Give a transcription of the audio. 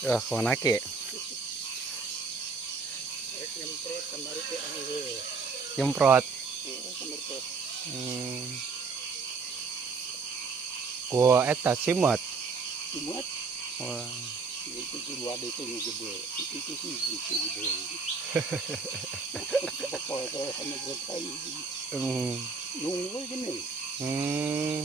Kemana ke? Rek nyemprot kembali ke angge. Nyemprot. Nyemprot. Gua eta simot. Dimuat. Wah. Itu dua itu gede. Itu gede. Pokoknya hanya berapa ini. Hmm. Nunggu gini. Hmm.